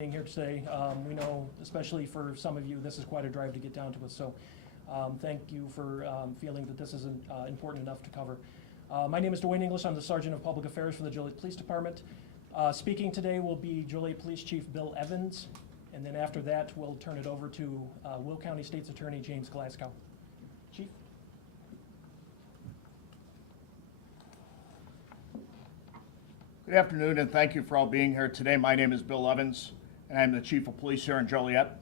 being here today. We know, especially for some of you, this is quite a drive to get down to us. So thank you for feeling that this is important enough to cover. My name is Dwayne English. I'm the Sergeant of Public Affairs for the Joliet Police Department. Speaking today will be Joliet Police Chief Bill Evans, and then after that, we'll turn it over to Will County State's Attorney James Glasgow. Chief? Good afternoon, and thank you for all being here today. My name is Bill Evans, and I'm the Chief of Police here in Joliet.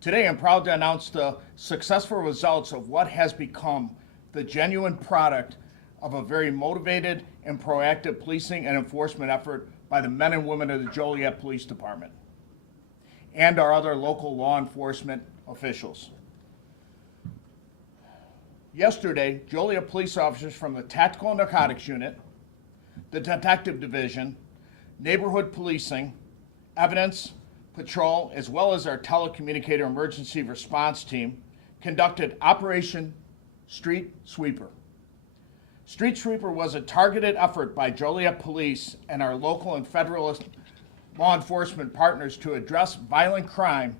Today, I'm proud to announce the successful results of what has become the genuine product of a very motivated and proactive policing and enforcement effort by the men and women of the Joliet Police Department and our other local law enforcement officials. Yesterday, Joliet police officers from the Tactical Narcotics Unit, the Detective Division, Neighborhood Policing, Evidence, Patrol, as well as our Telecommunicator Emergency Response Team, conducted Operation Streetsweeper. Streetsweeper was a targeted effort by Joliet Police and our local and federal law enforcement partners to address violent crime,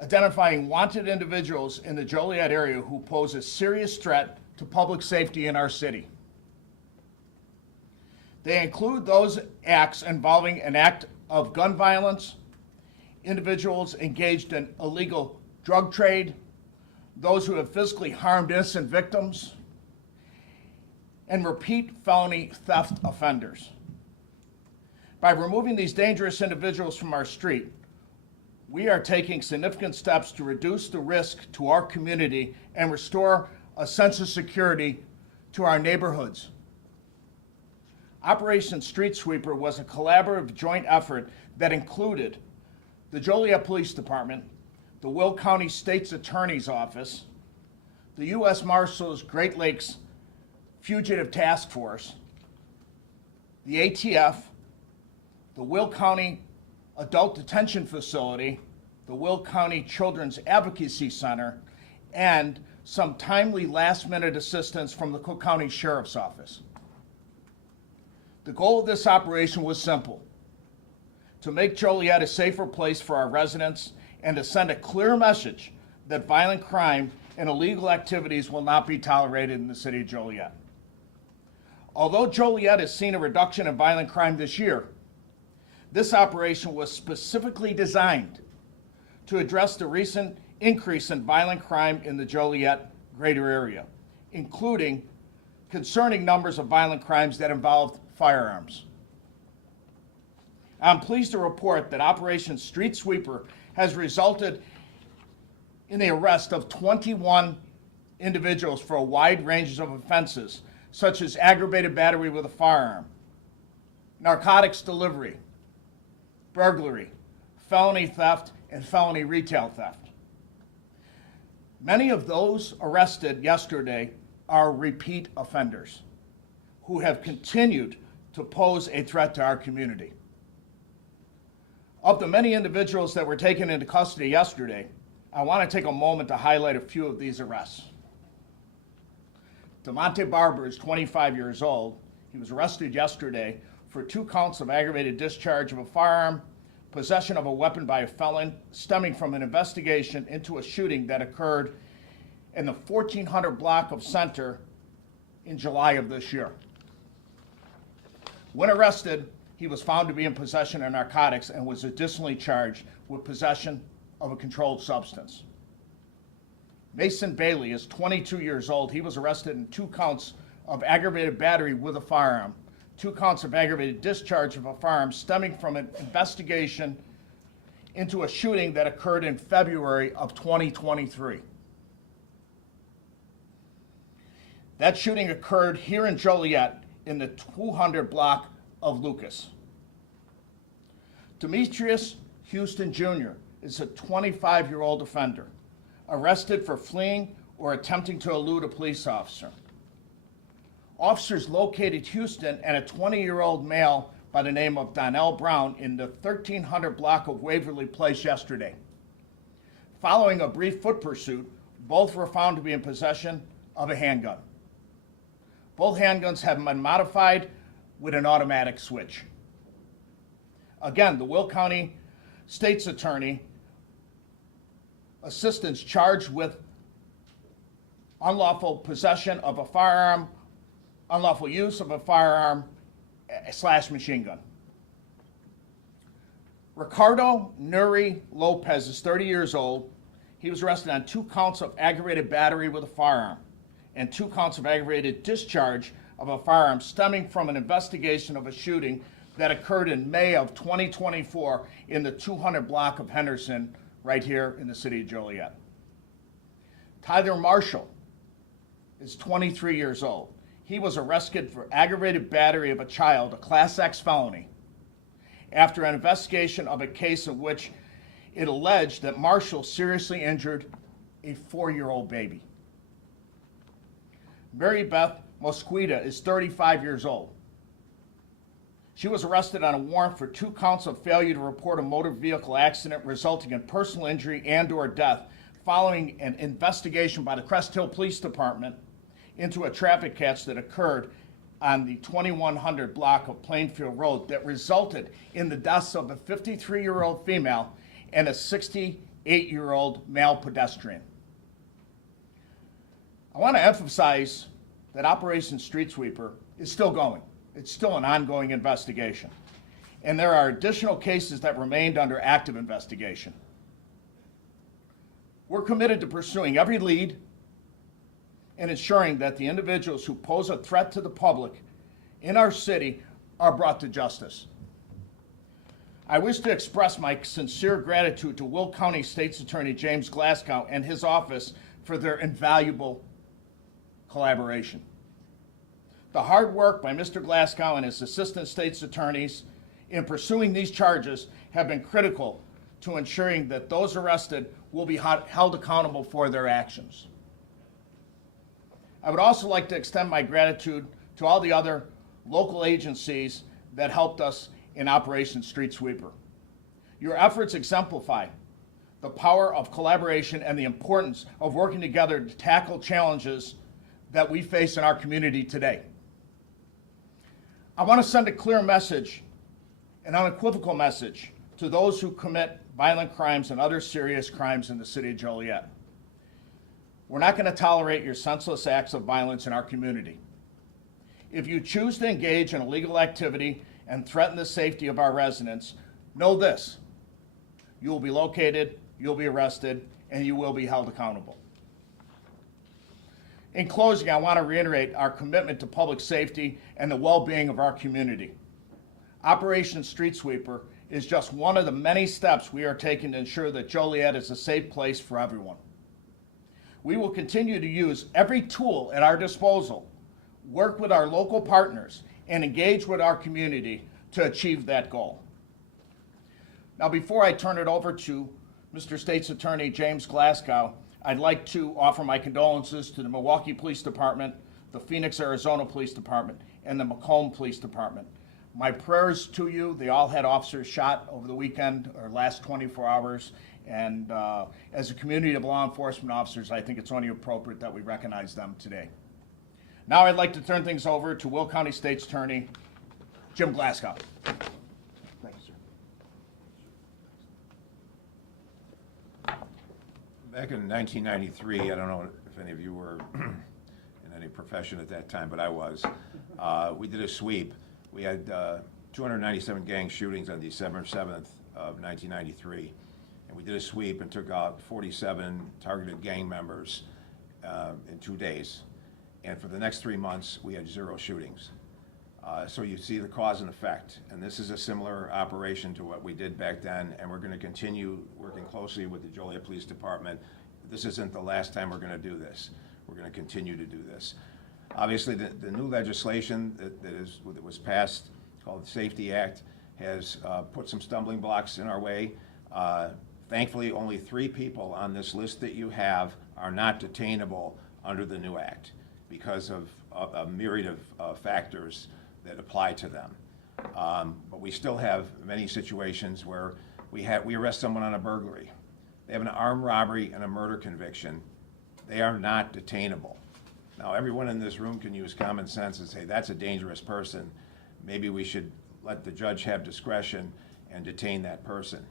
identifying wanted individuals in the Joliet area who pose a serious threat to public safety in our city. They include those acts involving an act of gun violence, individuals engaged in illegal drug trade, those who have physically harmed innocent victims, and repeat felony theft offenders. By removing these dangerous individuals from our street, we are taking significant steps to reduce the risk to our community and restore a sense of security to our neighborhoods. Operation Streetsweeper was a collaborative joint effort that included the Joliet Police Department, the Will County State's Attorney's Office, the U.S. Marshals Great Lakes Fugitive Task Force, the ATF, the Will County Adult Detention Facility, the Will County Children's Advocacy Center, and some timely last-minute assistance from the Cook County Sheriff's Office. The goal of this operation was simple: to make Joliet a safer place for our residents and to send a clear message that violent crime and illegal activities will not be tolerated in the city of Joliet. Although Joliet has seen a reduction in violent crime this year, this operation was specifically designed to address the recent increase in violent crime in the Joliet greater area, including concerning numbers of violent crimes that involved firearms. I'm pleased to report that Operation Streetsweeper has resulted in the arrest of 21 individuals for a wide range of offenses, such as aggravated battery with a firearm, narcotics delivery, burglary, felony theft, and felony retail theft. Many of those arrested yesterday are repeat offenders who have continued to pose a threat to our community. Of the many individuals that were taken into custody yesterday, I want to take a moment to highlight a few of these arrests. DeMonte Barber is 25 years old. He was arrested yesterday for 2 counts of aggravated discharge of a firearm, possession of a weapon by a felon, stemming from an investigation into a shooting that occurred in the 1400 block of Center in July of this year. When arrested, he was found to be in possession of narcotics and was additionally charged with possession of a controlled substance. Mason Bailey is 22 years old. He was arrested in 2 counts of aggravated battery with a firearm, 2 counts of aggravated discharge of a firearm stemming from an investigation into a shooting that occurred in February of 2023. That shooting occurred here in Joliet in the 200 block of Lucas. Demetrius Houston Jr. is a 25-year-old offender, arrested for fleeing or attempting to elude a police officer. Officers located Houston and a 20-year-old male by the name of Donnell Brown in the 1300 block of Waverly Place yesterday. Following a brief foot pursuit, both were found to be in possession of a handgun. Both handguns have been modified with an automatic switch. Again, the Will County State's Attorney, assistants charged with unlawful possession of a firearm, unlawful use of a firearm / machine gun. Ricardo Nuri Lopez is 30 years old. He was arrested on 2 counts of aggravated battery with a firearm and 2 counts of aggravated discharge of a firearm stemming from an investigation of a shooting that occurred in May of 2024 in the 200 block of Henderson right here in the city of Joliet. Tyler Marshall is 23 years old. He was arrested for aggravated battery of a child, a Class X felony, after an investigation of a case in which it alleged that Marshall seriously injured a 4-year-old baby. Mary Beth Mosqueda is 35 years old. She was arrested on a warrant for 2 counts of failure to report a motor vehicle accident resulting in personal injury and/or death following an investigation by the Crest Hill Police Department into a traffic catch that occurred on the 2100 block of Plainfield Road that resulted in the deaths of a 53-year-old female and a 68-year-old male pedestrian. I want to emphasize that Operation Streetsweeper is still going. It's still an ongoing investigation. And there are additional cases that remained under active investigation. We're committed to pursuing every lead and ensuring that the individuals who pose a threat to the public in our city are brought to justice. I wish to express my sincere gratitude to Will County State's Attorney James Glasgow and his office for their invaluable collaboration. The hard work by Mr. Glasgow and his assistant state's attorneys in pursuing these charges have been critical to ensuring that those arrested will be held accountable for their actions. I would also like to extend my gratitude to all the other local agencies that helped us in Operation Streetsweeper. Your efforts exemplify the power of collaboration and the importance of working together to tackle challenges that we face in our community today. I want to send a clear message, an unequivocal message, to those who commit violent crimes and other serious crimes in the city of Joliet. We're not going to tolerate your senseless acts of violence in our community. If you choose to engage in illegal activity and threaten the safety of our residents, know this: you will be located, you'll be arrested, and you will be held accountable. In closing, I want to reiterate our commitment to public safety and the well-being of our community. Operation Streetsweeper is just one of the many steps we are taking to ensure that Joliet is a safe place for everyone. We will continue to use every tool at our disposal, work with our local partners, and engage with our community to achieve that goal. Now, before I turn it over to Mr. State's Attorney James Glasgow, I'd like to offer my condolences to the Milwaukee Police Department, the Phoenix, Arizona Police Department, and the Macomb Police Department. My prayers to you. They all had officers shot over the weekend or last 24 hours. And as a community of law enforcement officers, I think it's only appropriate that we recognize them today. Now I'd like to turn things over to Will County State's Attorney, Jim Glasgow. Thank you, sir. Back in 1993, I don't know if any of you were in any profession at that time, but I was. We did a sweep. We had 297 gang shootings on December 7th of 1993. And we did a sweep and took out 47 targeted gang members in 2 days. And for the next 3 months, we had 0 shootings. So you see the cause and effect. And this is a similar operation to what we did back then, and we're going to continue working closely with the Joliet Police Department. This isn't the last time we're going to do this. We're going to continue to do this. Obviously, the new legislation that was passed, called the Safety Act, has put some stumbling blocks in our way. Thankfully, only 3 people on this list that you have are not detainable under the new act because of a myriad of factors that apply to them. But we still have many situations where we arrest someone on a burglary. They have an armed robbery and a murder conviction. They are not detainable. Now, everyone in this room can use common sense and say, that's a dangerous person. Maybe we should let the judge have discretion and detain that person.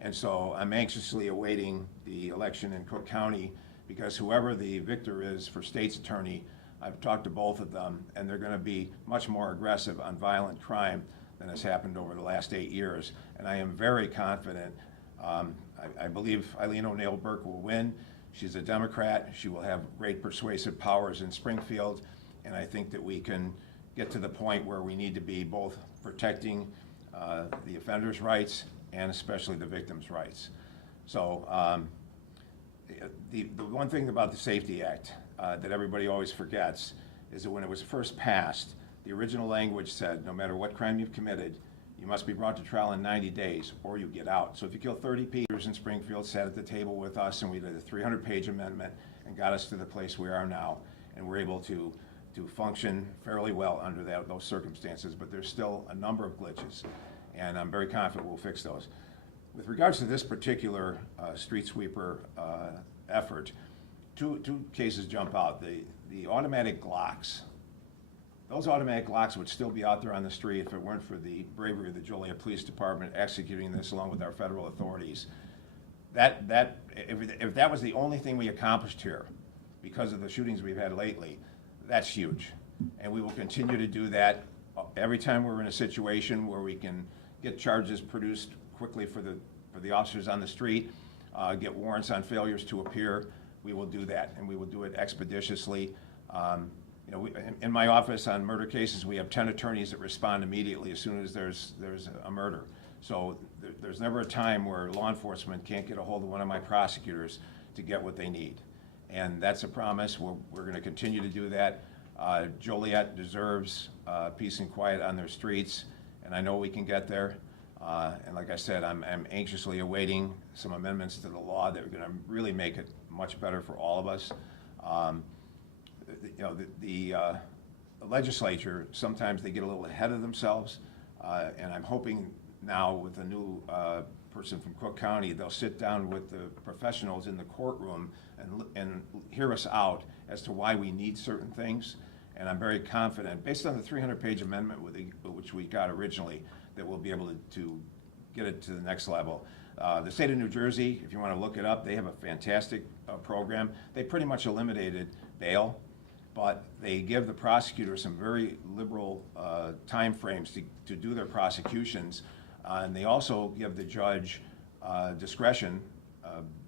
And so I'm anxiously awaiting the election in Cook County, because whoever the victor is for state's attorney, I've talked to both of them, and they're going to be much more aggressive on violent crime than has happened over the last 8 years. And I am very confident. I believe Eileen O'Neill Burke will win. She's a Democrat. She will have great persuasive powers in Springfield. And I think that we can get to the point where we need to be both protecting the offender's rights and especially the victim's rights. So the one thing about the Safety Act that everybody always forgets is that when it was first passed, the original language said, no matter what crime you've committed, you must be brought to trial in 90 days or you get out. So if you kill 30 people in Springfield, sat at the table with us, and we did a 300-page amendment and got us to the place we are now, and we're able to function fairly well under those circumstances, but there's still a number of glitches, and I'm very confident we'll fix those. With regards to this particular street sweeper effort, two cases jump out. The automatic Glocks. Those automatic Glocks would still be out there on the street if it weren't for the bravery of the Joliet Police Department executing this along with our federal authorities. If that was the only thing we accomplished here because of the shootings we've had lately, that's huge. And we will continue to do that every time we're in a situation where we can get charges produced quickly for the officers on the street, get warrants on failures to appear. We will do that, and we will do it expeditiously. In my office on murder cases, we have 10 attorneys that respond immediately as soon as there's a murder. So there's never a time where law enforcement can't get a hold of one of my prosecutors to get what they need. And that's a promise. We're going to continue to do that. Joliet deserves peace and quiet on their streets, and I know we can get there. And like I said, I'm anxiously awaiting some amendments to the law that are going to really make it much better for all of us. The legislature, sometimes they get a little ahead of themselves, and I'm hoping now with a new person from Cook County, they'll sit down with the professionals in the courtroom and hear us out as to why we need certain things. And I'm very confident, based on the 300-page amendment which we got originally, that we'll be able to get it to the next level. The state of New Jersey, if you want to look it up, they have a fantastic program. They pretty much eliminated bail, but they give the prosecutor some very liberal time frames to do their prosecutions. And they also give the judge discretion,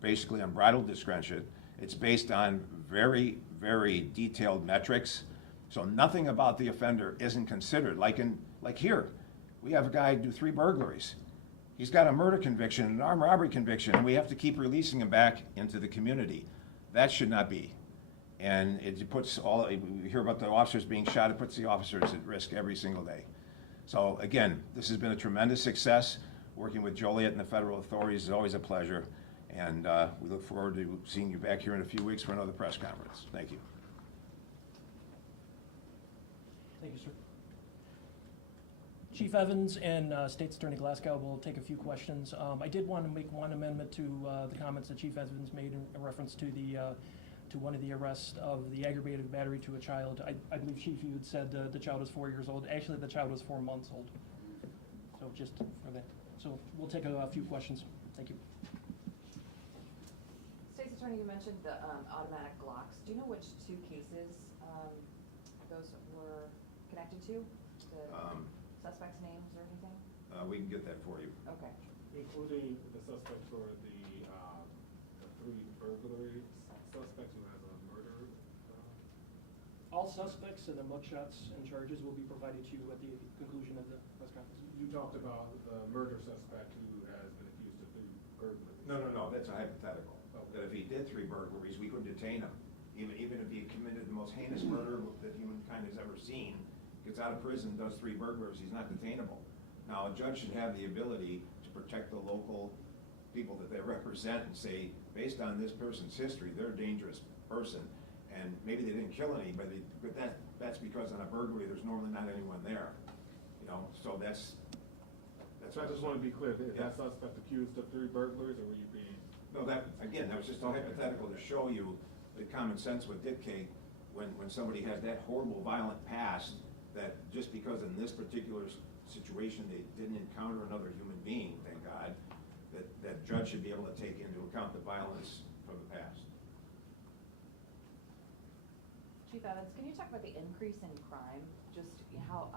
basically unbridled discretion. It's based on very, very detailed metrics. So nothing about the offender isn't considered. Like here, we have a guy do 3 burglaries. He's got a murder conviction, an armed robbery conviction, and we have to keep releasing him back into the community. That should not be. And it puts we hear about the officers being shot, it puts the officers at risk every single day. So again, this has been a tremendous success. Working with Joliet and the federal authorities is always a pleasure. And we look forward to seeing you back here in a few weeks for another press conference. Thank you. Thank you, sir. Chief Evans and State's Attorney Glasgow will take a few questions. I did want to make one amendment to the comments that Chief Evans made in reference to to one of the arrests of the aggravated battery to a child. I believe, Chief, you had said the child was 4 years old. Actually, the child was 4 months old. So just for that. So we'll take a few questions. Thank you. State's Attorney, you mentioned the automatic Glocks. Do you know which 2 cases those were connected to? The suspects' names or anything? We can get that for you. Okay. Including the suspect for the 3 burglary suspect who has a murder. All suspects and the mugshots and charges will be provided to you at the conclusion of the press conference. You talked about the murder suspect who has been accused of 3 burglaries. No, that's a hypothetical. Okay. That if he did 3 burglaries, we couldn't detain him. Even if he committed the most heinous murder that humankind has ever seen, gets out of prison, does 3 burglaries, he's not detainable. Now, a judge should have the ability to protect the local people that they represent and say, based on this person's history, they're a dangerous person, and maybe they didn't kill anybody, but that's because on a burglary, there's normally not anyone there. So that's. So I just want to be clear, is that suspect accused of 3 burglaries, or were you being? No, that was just a hypothetical to show you that common sense would dictate when somebody has that horrible, violent past, that just because in this particular situation, they didn't encounter another human being, thank God, that judge should be able to take into account the violence from the past. Chief Evans, can you talk about the increase in crime? Just how,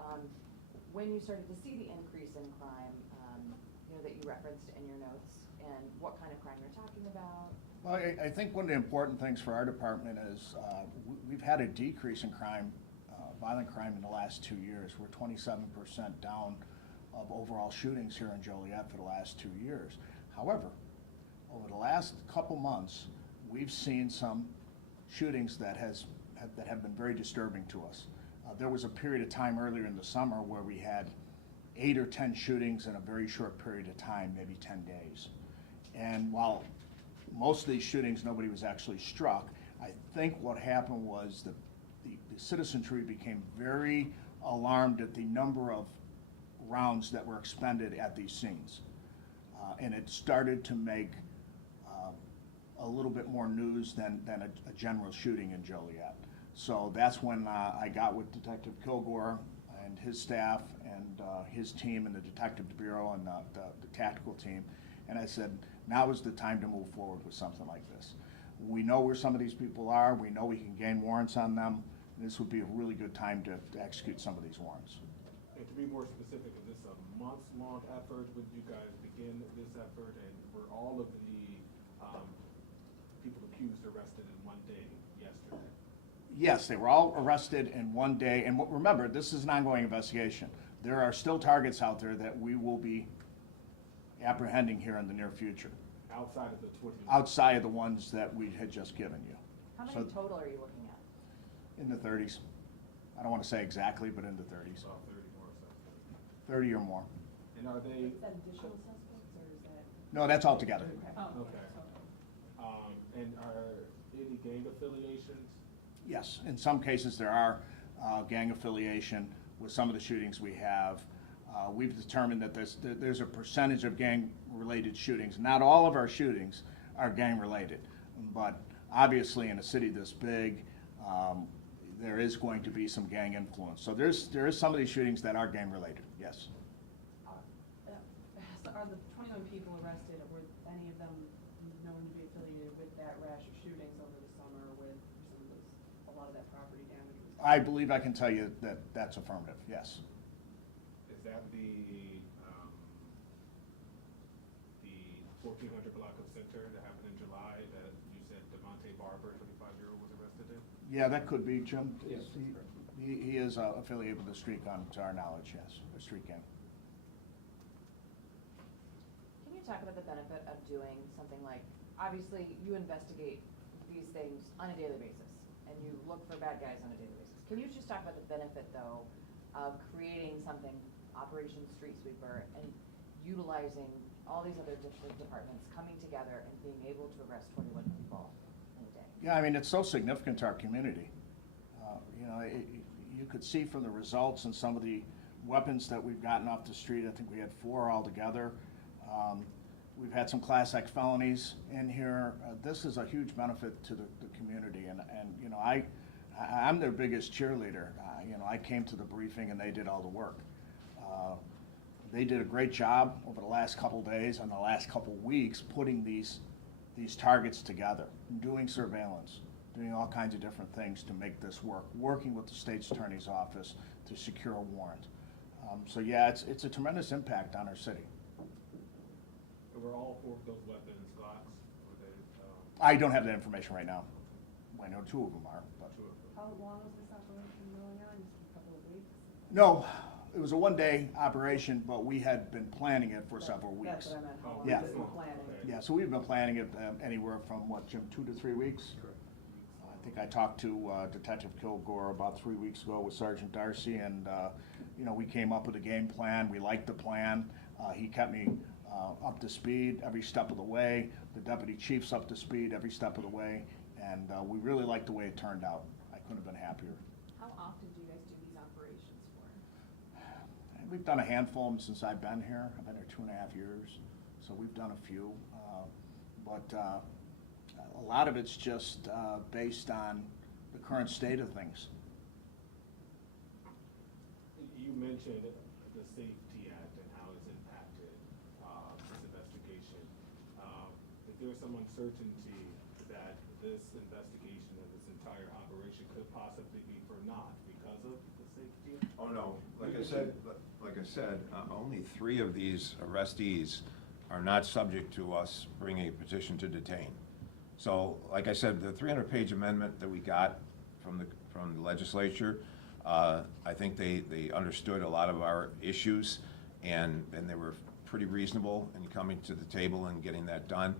when you started to see the increase in crime, that you referenced in your notes, and what kind of crime you're talking about? Well, I think one of the important things for our department is we've had a decrease in crime, violent crime in the last 2 years. We're 27% down of overall shootings here in Joliet for the last 2 years. However, over the last couple months, we've seen some shootings that have been very disturbing to us. There was a period of time earlier in the summer where we had 8 or 10 shootings in a very short period of time, maybe 10 days. And while most of these shootings, nobody was actually struck, I think what happened was the citizenry became very alarmed at the number of rounds that were expended at these scenes. And it started to make a little bit more news than a general shooting in Joliet. So that's when I got with Detective Kilgore and his staff and his team and the Detective Bureau and the tactical team. And I said, now is the time to move forward with something like this. We know where some of these people are. We know we can gain warrants on them. This would be a really good time to execute some of these warrants. And to be more specific, is this a months-long effort? When did you guys begin this effort? And were all of the people accused arrested in one day yesterday? Yes, they were all arrested in one day. And remember, this is an ongoing investigation. There are still targets out there that we will be apprehending here in the near future, Outside of the 20? outside of the ones that we had just given you. How many So, total are you looking at? in the 30s. I don't want to say exactly, but in the 30s. About 30 more suspects. 30 or more. And are they, Is that additional suspects, or is that? No, that's all together. Oh, Okay. And are any gang affiliations? Yes, in some cases there are gang affiliation with some of the shootings we have. We've determined that there's a percentage of gang-related shootings. Not all of our shootings are gang-related, but obviously in a city this big, there is going to be some gang influence. So there is some of these shootings that are gang-related, yes. So are the 21 people arrested, were any of them known to be affiliated with that rash of shootings over the summer with some of those, a lot of that property damage? I believe I can tell you that that's affirmative, yes. Is that the 1400 block of Center that happened in July that you said Devontae Barber, 25-year-old, was arrested in? Yeah, that could be, Jim. Yes. He is affiliated with the street gang, to our knowledge, yes, a street gang. Can you talk about the benefit of doing something like, obviously, you investigate these things on a daily basis, and you look for bad guys on a daily basis. Can you just talk about the benefit, though, of creating something, Operation Streetsweeper, and utilizing all these other different departments coming together and being able to arrest 21 people in a day? Yeah, I mean, it's so significant to our community. You could see from the results and some of the weapons that we've gotten off the street. I think we had 4 altogether. We've had some Class X felonies in here. This is a huge benefit to the community, and I'm their biggest cheerleader. I came to the briefing and they did all the work. They did a great job over the last couple days and the last couple weeks putting these targets together, doing surveillance, doing all kinds of different things to make this work, working with the state's attorney's office to secure a warrant. So yeah, it's a tremendous impact on our city. And were all 4 of those weapons Glocks? Were they, I don't have that information right now. I know 2 of them are, but. 2 of them? How long was this operation going on? Just a couple of weeks? No, it was a one-day operation, but we had been planning it for several weeks. That's what I meant, how long Yeah. was the planning? Okay. Yeah, so we've been planning it anywhere from, what, Jim, 2 to 3 weeks? I think I talked to Detective Kilgore about 3 weeks ago with Sergeant Darcy, and, we came up with a game plan. We liked the plan. He kept me up to speed every step of the way. The deputy chief's up to speed every step of the way, and we really liked the way it turned out. I couldn't have been happier. How often do you guys do these operations for? We've done a handful of them since I've been here. I've been here 2.5 years, so we've done a few. But a lot of it's just based on the current state of things. You mentioned the Safety Act and how it's impacted this investigation. Is there some uncertainty that this investigation and this entire operation could possibly be for naught because of the Safety Act? Oh, no, like I said, only 3 of these arrestees are not subject to us bringing a petition to detain. So, like I said, the 300-page amendment that we got from the legislature, I think they understood a lot of our issues, and they were pretty reasonable in coming to the table and getting that done.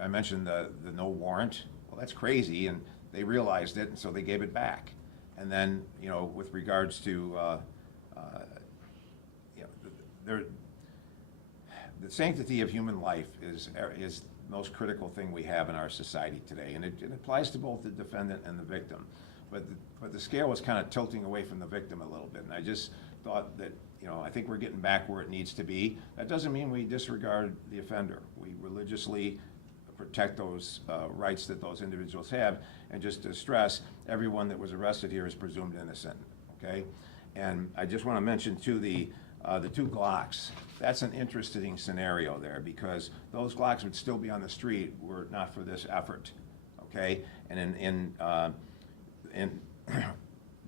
I mentioned the no warrant. Well, that's crazy, and they realized it, and so they gave it back. And then, you know, with regards to, you know, the sanctity of human life is the most critical thing we have in our society today, and it applies to both the defendant and the victim. But the scale was kind of tilting away from the victim a little bit, and I just thought that, you know, I think we're getting back where it needs to be. That doesn't mean we disregard the offender. We religiously protect those rights that those individuals have, and just to stress, everyone that was arrested here is presumed innocent, okay? And I just want to mention too, the 2 Glocks. That's an interesting scenario there, because those Glocks would still be on the street were it not for this effort, okay? And in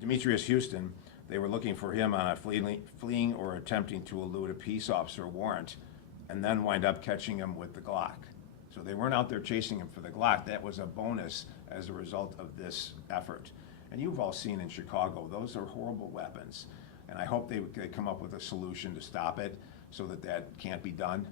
Demetrius Houston, they were looking for him on a fleeing or attempting to elude a peace officer warrant, and then wind up catching him with the Glock. So they weren't out there chasing him for the Glock. That was a bonus as a result of this effort. And you've all seen in Chicago, those are horrible weapons. And I hope they come up with a solution to stop it so that that can't be done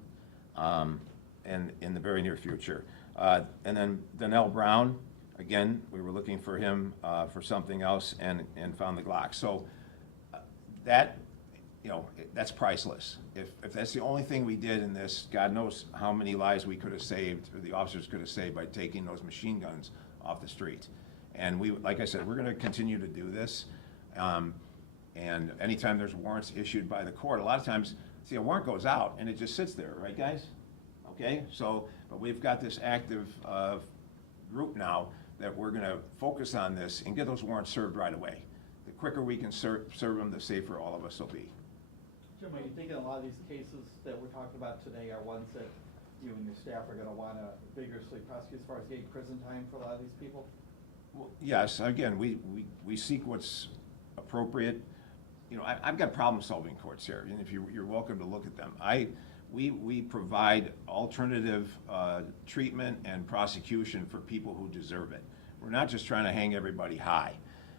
and in the very near future. And then Donnell Brown, again, we were looking for him for something else and found the Glock. So that, you know, that's priceless. If that's the only thing we did in this, God knows how many lives we could have saved, or the officers could have saved, by taking those machine guns off the street. And we, like I said, we're going to continue to do this. And anytime there's warrants issued by the court, a lot of times, see, a warrant goes out and it just sits there, right, guys? Okay, so, but we've got this active group now that we're going to focus on this and get those warrants served right away. The quicker we can serve them, the safer all of us will be. Jim, are you thinking a lot of these cases that we're talking about today are ones that you and your staff are going to want to vigorously prosecute as far as getting prison time for a lot of these people? Well, yes, again, we seek what's appropriate. You know, I've got problem-solving courts here, and if you're welcome to look at them. We provide alternative treatment and prosecution for people who deserve it. We're not just trying to hang everybody high,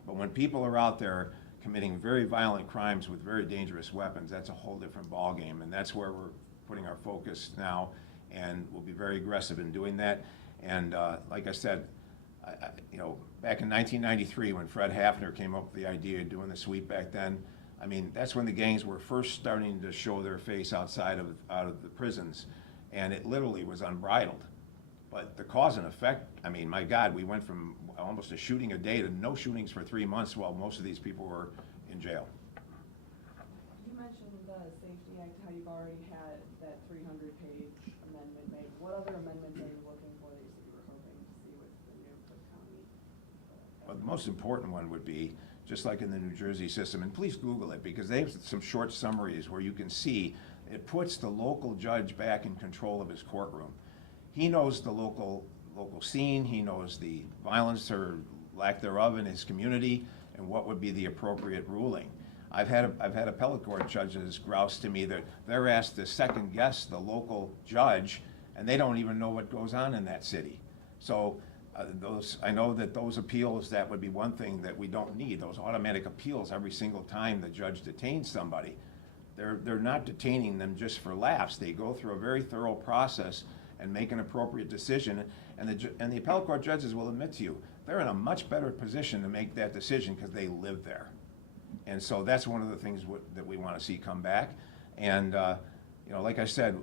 but when people are out there committing very violent crimes with very dangerous weapons, that's a whole different ballgame, and that's where we're putting our focus now, and we'll be very aggressive in doing that. And like I said, you know, back in 1993, when Fred Hafner came up with the idea of doing the sweep back then, I mean, that's when the gangs were first starting to show their face out of the prisons, and it literally was unbridled. But the cause and effect, I mean, my God, we went from almost a shooting a day to no shootings for 3 months while most of these people were in jail. You mentioned the Safety Act, how you've already had that 300-page amendment made. What other amendments are you looking for that you said you were hoping to see with the new Cook County? Well, the most important one would be, just like in the New Jersey system, and please Google it, because they have some short summaries where you can see it puts the local judge back in control of his courtroom. He knows the local scene, he knows the violence or lack thereof in his community, and what would be the appropriate ruling. I've had appellate court judges grouse to me that they're asked to second guess the local judge, and they don't even know what goes on in that city. So I know that those appeals, that would be one thing that we don't need, those automatic appeals every single time the judge detains somebody. They're not detaining them just for laughs. They go through a very thorough process and make an appropriate decision, and the appellate court judges will admit to you, they're in a much better position to make that decision because they live there. And so that's one of the things that we want to see come back. And you know, like I said,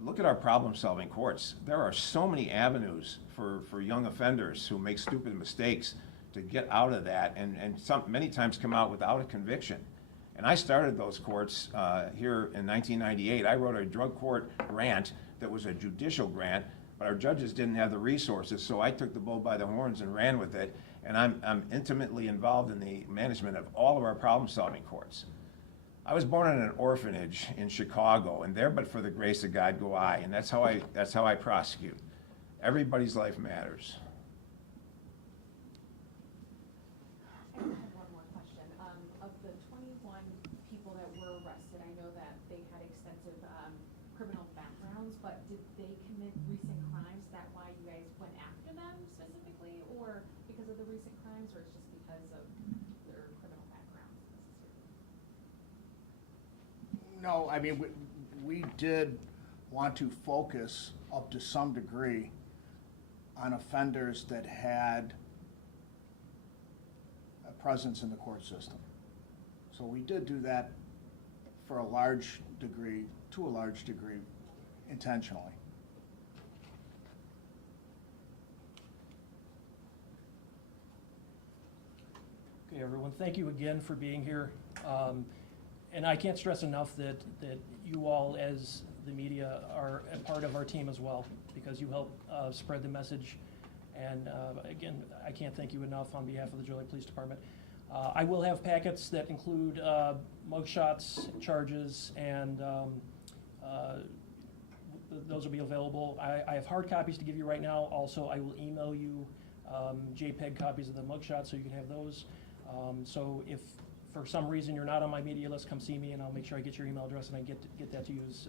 look at our problem-solving courts. There are so many avenues for young offenders who make stupid mistakes to get out of that, and many times come out without a conviction. And I started those courts here in 1998. I wrote a drug court grant that was a judicial grant, but our judges didn't have the resources, so I took the bull by the horns and ran with it. And I'm intimately involved in the management of all of our problem-solving courts. I was born in an orphanage in Chicago, and there but for the grace of God go I, and that's how I prosecute. Everybody's life matters. I have one more question. Of the 21 people that were arrested, I know that they had extensive criminal backgrounds, but did they commit recent crimes? Is that why you guys went after them specifically, or because of the recent crimes, or it's just because of their criminal backgrounds necessarily? No, I mean, we did want to focus up to some degree on offenders that had a presence in the court system. So we did do that for a large degree, to a large degree, intentionally. Okay, everyone, thank you again for being here. And I can't stress enough that you all, as the media, are a part of our team as well, because you help spread the message. And again, I can't thank you enough on behalf of the Joliet Police Department. I will have packets that include mugshots, charges, and those will be available. I have hard copies to give you right now. Also, I will email you JPEG copies of the mugshots so you can have those. So if for some reason you're not on my media list, come see me and I'll make sure I get your email address and I get that to you as